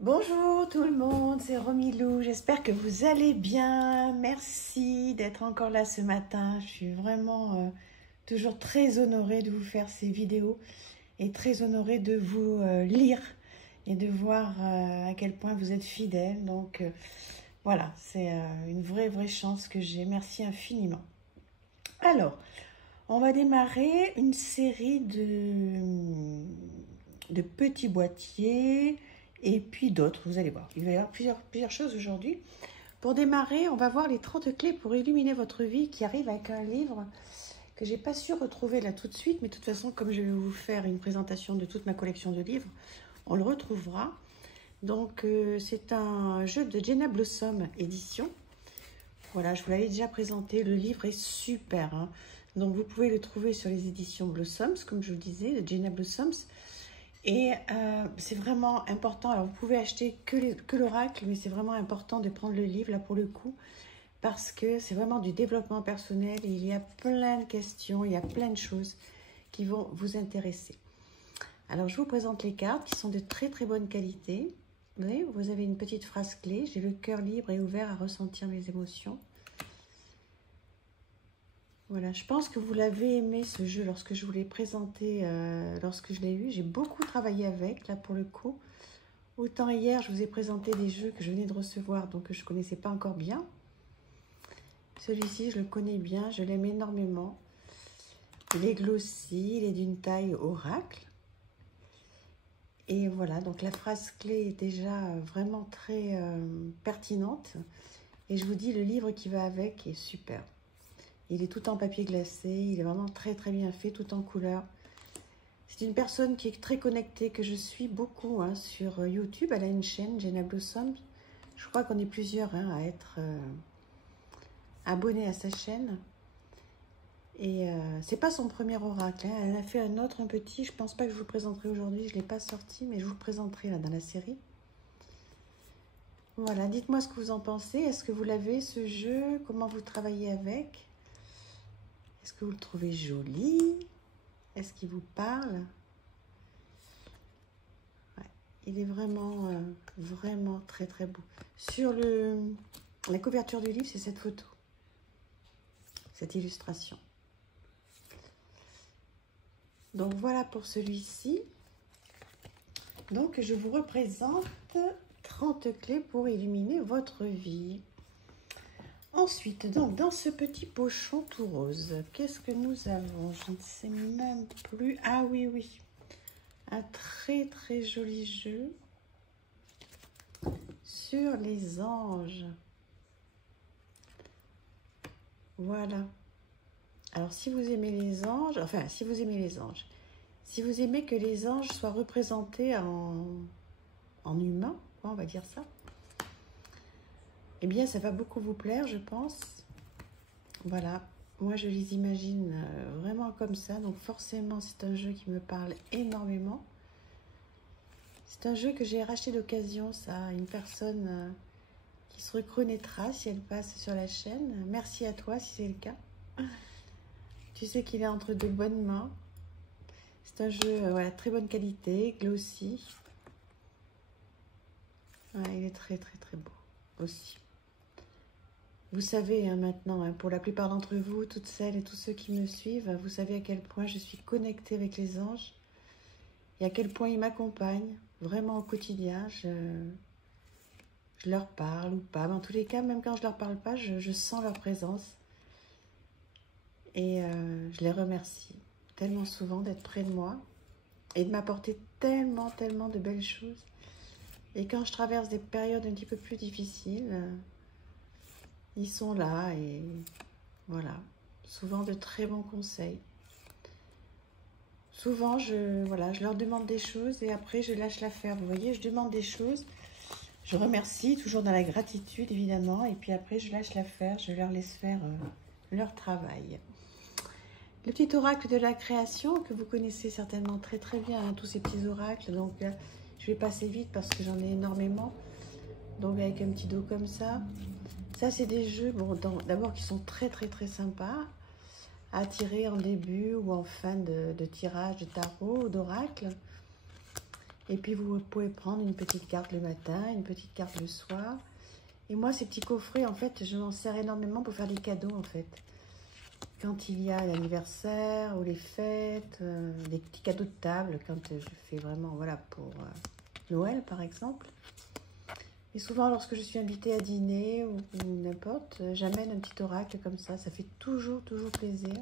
Bonjour tout le monde, c'est Romilou, j'espère que vous allez bien. Merci d'être encore là ce matin. Je suis vraiment toujours très honorée de vous faire ces vidéos et très honorée de vous lire et de voir à quel point vous êtes fidèles. Donc voilà, c'est une vraie chance que j'ai. Merci infiniment. Alors, on va démarrer une série de petits boîtiers et puis d'autres, vous allez voir. Il va y avoir plusieurs choses aujourd'hui. Pour démarrer, on va voir les 30 clés pour illuminer votre vie qui arrive avec un livre que j'ai pas su retrouver là tout de suite, mais de toute façon, comme je vais vous faire une présentation de toute ma collection de livres, on le retrouvera. Donc, c'est un jeu de Jenna Blossom édition. Voilà, je vous l'avais déjà présenté, le livre est super, hein. Donc, vous pouvez le trouver sur les éditions Blossoms, comme je vous le disais, de Jenna Blossoms. Et c'est vraiment important. Alors, vous pouvez acheter que l'oracle, mais c'est vraiment important de prendre le livre, là, pour le coup, parce que c'est vraiment du développement personnel. Et il y a plein de questions, il y a plein de choses qui vont vous intéresser. Alors, je vous présente les cartes qui sont de très bonne qualité. Vous voyez, vous avez une petite phrase clé. J'ai le cœur libre et ouvert à ressentir mes émotions. Voilà, je pense que vous l'avez aimé ce jeu lorsque je vous l'ai présenté, lorsque je l'ai eu. J'ai beaucoup travaillé avec, là pour le coup. Autant hier, je vous ai présenté des jeux que je venais de recevoir, donc que je ne connaissais pas encore bien. Celui-ci, je le connais bien, je l'aime énormément. Il est glossy, il est d'une taille oracle. Et voilà, donc la phrase clé est déjà vraiment très pertinente. Et je vous dis, le livre qui va avec est super. Il est tout en papier glacé, il est vraiment très bien fait, tout en couleur. C'est une personne qui est très connectée, que je suis beaucoup hein, sur YouTube. Elle a une chaîne, Jenna Blossom. Je crois qu'on est plusieurs hein, à être abonnés à sa chaîne. Et c'est pas son premier oracle. Hein. Elle a fait un autre, un petit. Je pense pas que je vous le présenterai aujourd'hui. Je ne l'ai pas sorti, mais je vous le présenterai là dans la série. Voilà, dites-moi ce que vous en pensez. Est-ce que vous l'avez, ce jeu? Comment vous travaillez avec? Est-ce que vous le trouvez joli? Est-ce qu'il vous parle? Ouais, il est vraiment très beau. Sur la couverture du livre, c'est cette photo, cette illustration. Donc voilà pour celui-ci. Donc je vous représente 30 clés pour illuminer votre vie. Ensuite, donc, dans ce petit pochon tout rose, qu'est-ce que nous avons? Je ne sais même plus. Ah oui. Un très joli jeu sur les anges. Voilà. Alors, si vous aimez les anges, enfin, si vous aimez les anges, si vous aimez que les anges soient représentés en humain, on va dire ça, eh bien, ça va beaucoup vous plaire, je pense. Voilà. Moi, je les imagine vraiment comme ça. Donc, forcément, c'est un jeu qui me parle énormément. C'est un jeu que j'ai racheté d'occasion, ça, à une personne qui se reconnaîtra si elle passe sur la chaîne. Merci à toi, si c'est le cas. Tu sais qu'il est entre de bonnes mains. C'est un jeu, voilà, très bonne qualité, glossy. Ouais, il est très beau aussi. Vous savez hein, maintenant, hein, pour la plupart d'entre vous, toutes celles et tous ceux qui me suivent, vous savez à quel point je suis connectée avec les anges et à quel point ils m'accompagnent vraiment au quotidien. Je leur parle ou pas, mais en tous les cas, même quand je leur parle pas, je sens leur présence et je les remercie tellement souvent d'être près de moi et de m'apporter tellement de belles choses. Et quand je traverse des périodes un petit peu plus difficiles, ils sont là et voilà, souvent de très bons conseils. Souvent, je leur demande des choses et après, je lâche l'affaire. Vous voyez, je demande des choses, je remercie, toujours dans la gratitude, évidemment. Et puis après, je lâche l'affaire, je leur laisse faire leur travail. Le petit oracle de la création, que vous connaissez certainement très bien, hein, tous ces petits oracles. Donc, je vais passer vite parce que j'en ai énormément. Donc, avec un petit dos comme ça. Ça, c'est des jeux, bon, d'abord, qui sont très sympas à tirer en début ou en fin de tirage de tarot ou d'oracle. Et puis vous pouvez prendre une petite carte le matin, une petite carte le soir. Et moi, ces petits coffrets, en fait, je m'en sers énormément pour faire des cadeaux, en fait. Quand il y a l'anniversaire ou les fêtes, des petits cadeaux de table, quand je fais vraiment, voilà, pour Noël, par exemple. Et souvent, lorsque je suis invitée à dîner ou n'importe, j'amène un petit oracle comme ça. Ça fait toujours, toujours plaisir.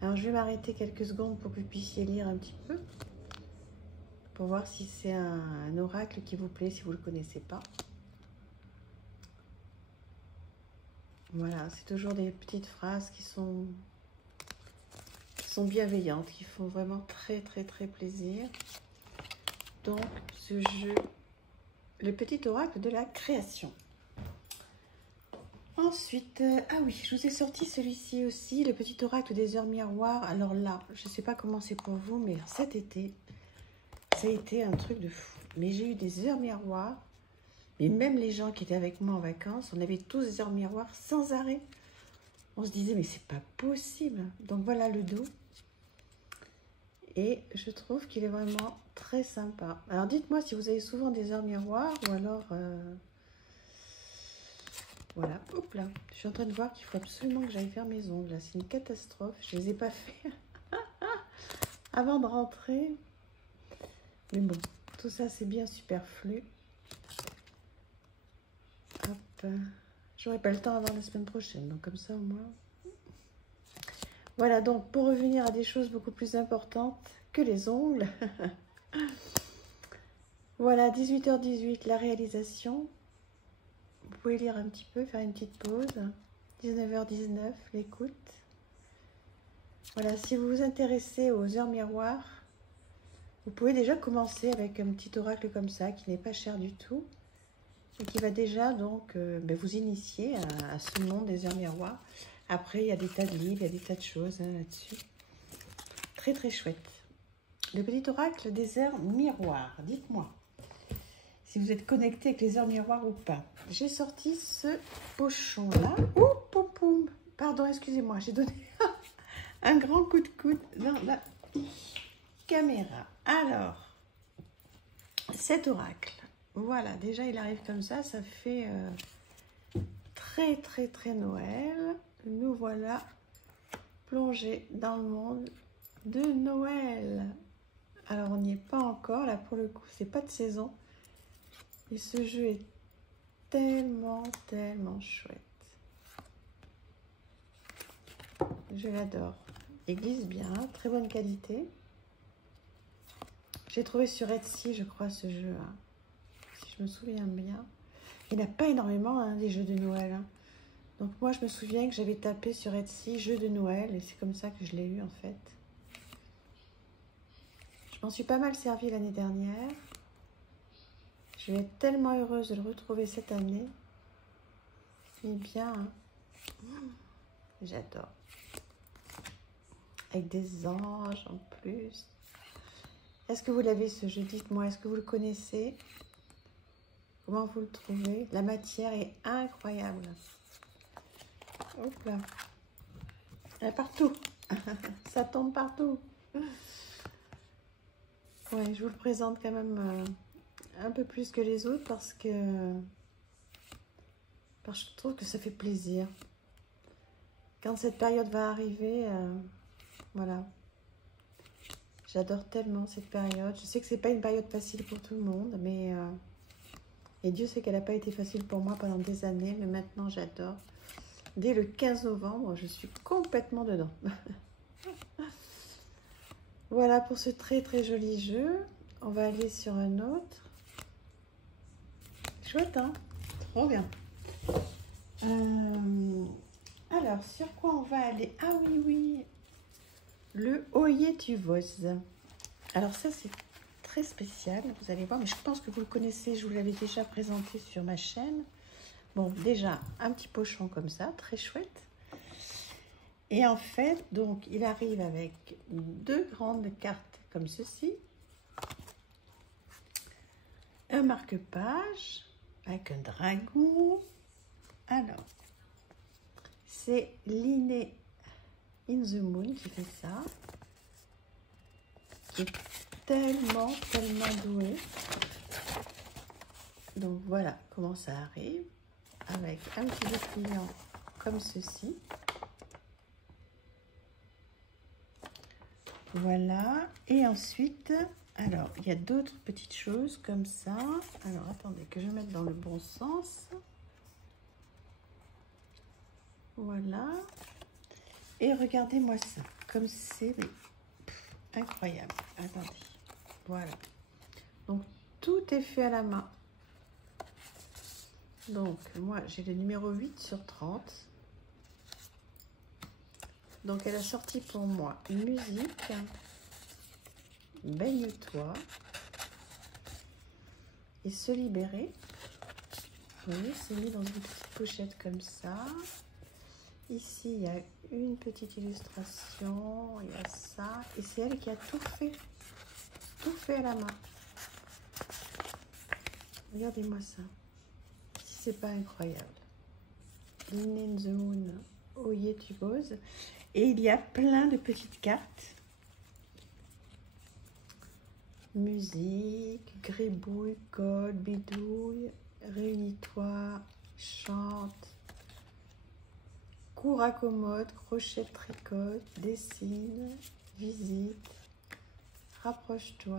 Alors, je vais m'arrêter quelques secondes pour que vous puissiez lire un petit peu. Pour voir si c'est un oracle qui vous plaît, si vous ne le connaissez pas. Voilà, c'est toujours des petites phrases qui sont bienveillantes, qui font vraiment très, très, très plaisir. Donc, ce jeu, le petit oracle de la création. Ensuite, ah oui, je vous ai sorti celui-ci aussi, le petit oracle des heures miroirs. Alors là, je ne sais pas comment c'est pour vous, mais cet été, ça a été un truc de fou. Mais j'ai eu des heures miroirs, mais même les gens qui étaient avec moi en vacances, on avait tous des heures miroirs sans arrêt. On se disait, mais c'est pas possible. Donc voilà le dos. Et je trouve qu'il est vraiment très sympa. Alors dites-moi si vous avez souvent des heures miroirs ou alors... Voilà, hop là. Je suis en train de voir qu'il faut absolument que j'aille faire mes ongles. C'est une catastrophe. Je ne les ai pas fait avant de rentrer. Mais bon, tout ça c'est bien superflu. Hop. J'aurai pas le temps avant la semaine prochaine. Donc comme ça au moins... Voilà, donc pour revenir à des choses beaucoup plus importantes que les ongles. Voilà, 18h18, la réalisation. Vous pouvez lire un petit peu, faire une petite pause. 19h19, l'écoute. Voilà, si vous vous intéressez aux heures miroirs, vous pouvez déjà commencer avec un petit oracle comme ça, qui n'est pas cher du tout. Et qui va déjà donc vous initier à ce monde des heures miroirs. Après, il y a des tas de livres, il y a des tas de choses là-dessus. Très, très chouette. Le petit oracle des heures miroirs. Dites-moi si vous êtes connecté avec les heures miroirs ou pas. J'ai sorti ce pochon-là. Ouh, poum, poum. Pardon, excusez-moi, j'ai donné un grand coup de coude dans la caméra. Alors, cet oracle. Voilà, déjà, il arrive comme ça. Ça fait très, très, très Noël. Nous voilà plongés dans le monde de Noël. Alors, on n'y est pas encore. Là, pour le coup, c'est pas de saison. Et ce jeu est tellement, tellement chouette. Je l'adore. Il glisse bien, très bonne qualité. J'ai trouvé sur Etsy, je crois, ce jeu. Hein. Si je me souviens bien. Il n'y en a pas énormément, des jeux de Noël. Hein. Donc moi, je me souviens que j'avais tapé sur Etsy, jeux de Noël. Et c'est comme ça que je l'ai eu, en fait. Je m'en suis pas mal servi l'année dernière. Je vais être tellement heureuse de le retrouver cette année. Il est bien. Hein. J'adore. Avec des anges en plus. Est-ce que vous l'avez ce jeu? Dites-moi, est-ce que vous le connaissez? Comment vous le trouvez? La matière est incroyable. Hop là. Elle est partout. Ça tombe partout. Ouais, je vous le présente quand même un peu plus que les autres parce que je trouve que ça fait plaisir. Quand cette période va arriver, voilà. J'adore tellement cette période. Je sais que c'est pas une période facile pour tout le monde, mais et Dieu sait qu'elle n'a pas été facile pour moi pendant des années, mais maintenant j'adore. Dès le 15 novembre, je suis complètement dedans. Voilà pour ce très très joli jeu. On va aller sur un autre. Chouette, hein? Trop bien. Alors, sur quoi on va aller? Ah oui, oui. Le Oye tu Voz. Alors ça, c'est très spécial, vous allez voir, mais je pense que vous le connaissez, je vous l'avais déjà présenté sur ma chaîne. Bon, déjà, un petit pochon comme ça, très chouette. Et en fait, donc, il arrive avec deux grandes cartes comme ceci. Un marque-page avec un dragon. Alors, c'est Liné in the Moon qui fait ça. Qui est tellement, tellement douée. Donc voilà comment ça arrive, avec un petit dépliant comme ceci. Voilà, et ensuite, alors il y a d'autres petites choses comme ça. Alors attendez que je mette dans le bon sens. Voilà, et regardez-moi ça, comme c'est incroyable. Attendez, voilà. Donc tout est fait à la main. Donc moi j'ai le numéro 8 sur 30. Donc elle a sorti pour moi une musique, baigne-toi et se libérer. Vous voyez, c'est mis dans une petite pochette comme ça. Ici, il y a une petite illustration, il y a ça. Et c'est elle qui a tout fait à la main. Regardez-moi ça. Si c'est pas incroyable. In in the Moon, Oye tu poses. Et il y a plein de petites cartes. Musique, gribouille, code, bidouille, réunis-toi, chante, cours accommode, crochet, tricote, dessine, visite, rapproche-toi,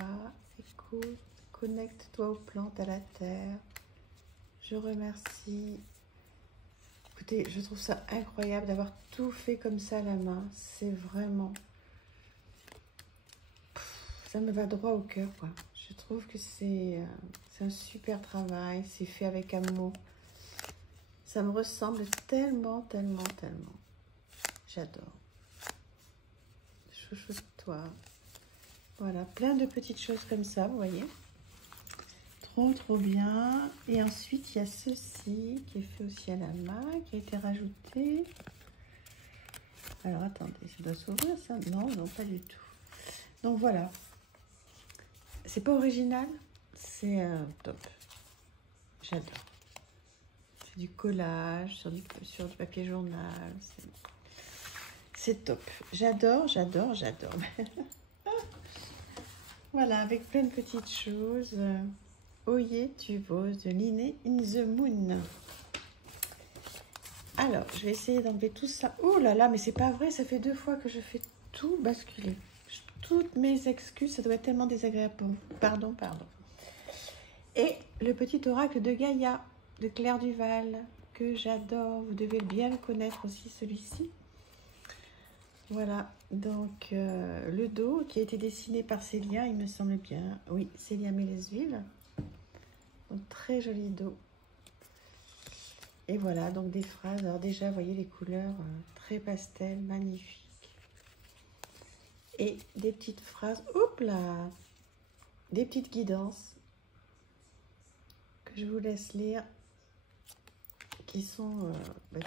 écoute, connecte-toi aux plantes, à la terre, je remercie. Écoutez, je trouve ça incroyable d'avoir tout fait comme ça à la main. C'est vraiment... ça me va droit au cœur, quoi. Je trouve que c'est un super travail. C'est fait avec amour. Ça me ressemble tellement, tellement, tellement. J'adore. Chouchoute-toi. Voilà, plein de petites choses comme ça, vous voyez. Trop, trop bien. Et ensuite, il y a ceci qui est fait aussi à la main, qui a été rajouté. Alors, attendez, ça doit s'ouvrir, ça? Non, non, pas du tout. Donc, voilà. C'est pas original, c'est top. J'adore. C'est du collage sur du papier journal. C'est top. J'adore, j'adore, j'adore. Voilà, avec plein de petites choses. Oye tu poses de l'Inné in the Moon. Alors, je vais essayer d'enlever tout ça. Oh là là, mais c'est pas vrai, ça fait 2 fois que je fais tout basculer. Toutes mes excuses, ça doit être tellement désagréable pour moi. Pardon, pardon. Et le petit oracle de Gaïa, de Claire Duval, que j'adore. Vous devez bien le connaître aussi, celui-ci. Voilà, donc le dos qui a été dessiné par Célia, il me semble bien. Oui, Célia Mélesville. Donc, très joli dos. Et voilà, donc des phrases. Alors déjà, vous voyez les couleurs très pastel, magnifiques. Et des petites phrases, hop là, des petites guidances que je vous laisse lire, qui sont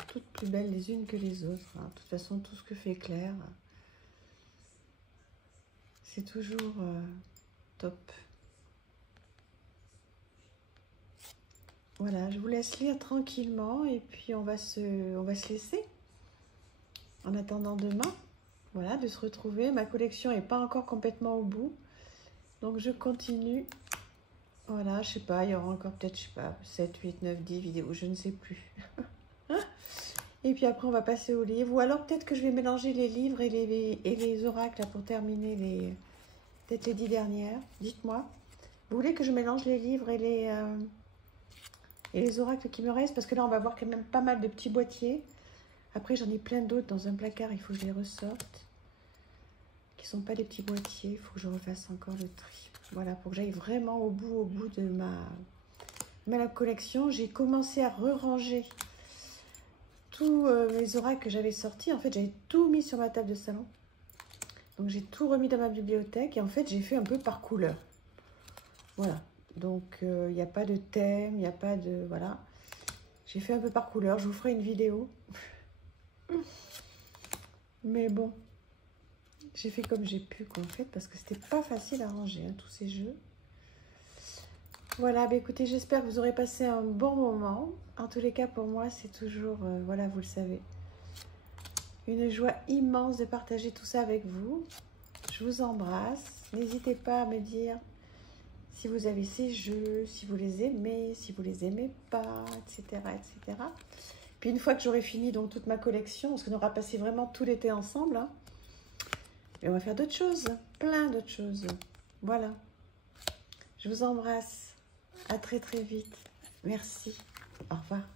toutes plus belles les unes que les autres. Hein. De toute façon, tout ce que fait Claire, c'est toujours top. Voilà, je vous laisse lire tranquillement et puis on va se laisser en attendant demain. Voilà, de se retrouver. Ma collection n'est pas encore complètement au bout. Donc, je continue. Voilà, je sais pas, il y aura encore peut-être, je sais pas, 7, 8, 9, 10 vidéos, je ne sais plus. Et puis après, on va passer aux livres. Ou alors, peut-être que je vais mélanger les livres et les oracles là, pour terminer peut-être les 10 dernières. Dites-moi. Vous voulez que je mélange les livres et les oracles qui me restent? Parce que là, on va voir quand même pas mal de petits boîtiers. Après, j'en ai plein d'autres dans un placard. Il faut que je les ressorte. Qui sont pas des petits boîtiers. Il faut que je refasse encore le tri. Voilà, pour que j'aille vraiment au bout de ma collection. J'ai commencé à re-ranger tous mes oracles que j'avais sortis. En fait, j'avais tout mis sur ma table de salon. Donc, j'ai tout remis dans ma bibliothèque. Et en fait, j'ai fait un peu par couleur. Voilà. Donc, il n'y a pas de thème, il n'y a pas de... Voilà. J'ai fait un peu par couleur. Je vous ferai une vidéo. Mais bon, j'ai fait comme j'ai pu, quoi, en fait, parce que c'était pas facile à ranger, hein, tous ces jeux. Voilà, bah, écoutez, j'espère que vous aurez passé un bon moment. En tous les cas, pour moi, c'est toujours, voilà, vous le savez, une joie immense de partager tout ça avec vous. Je vous embrasse. N'hésitez pas à me dire si vous avez ces jeux, si vous les aimez, si vous les aimez pas, etc., etc. Puis une fois que j'aurai fini donc toute ma collection, parce qu'on aura passé vraiment tout l'été ensemble, hein, et on va faire d'autres choses, plein d'autres choses. Voilà. Je vous embrasse. À très très vite. Merci. Au revoir.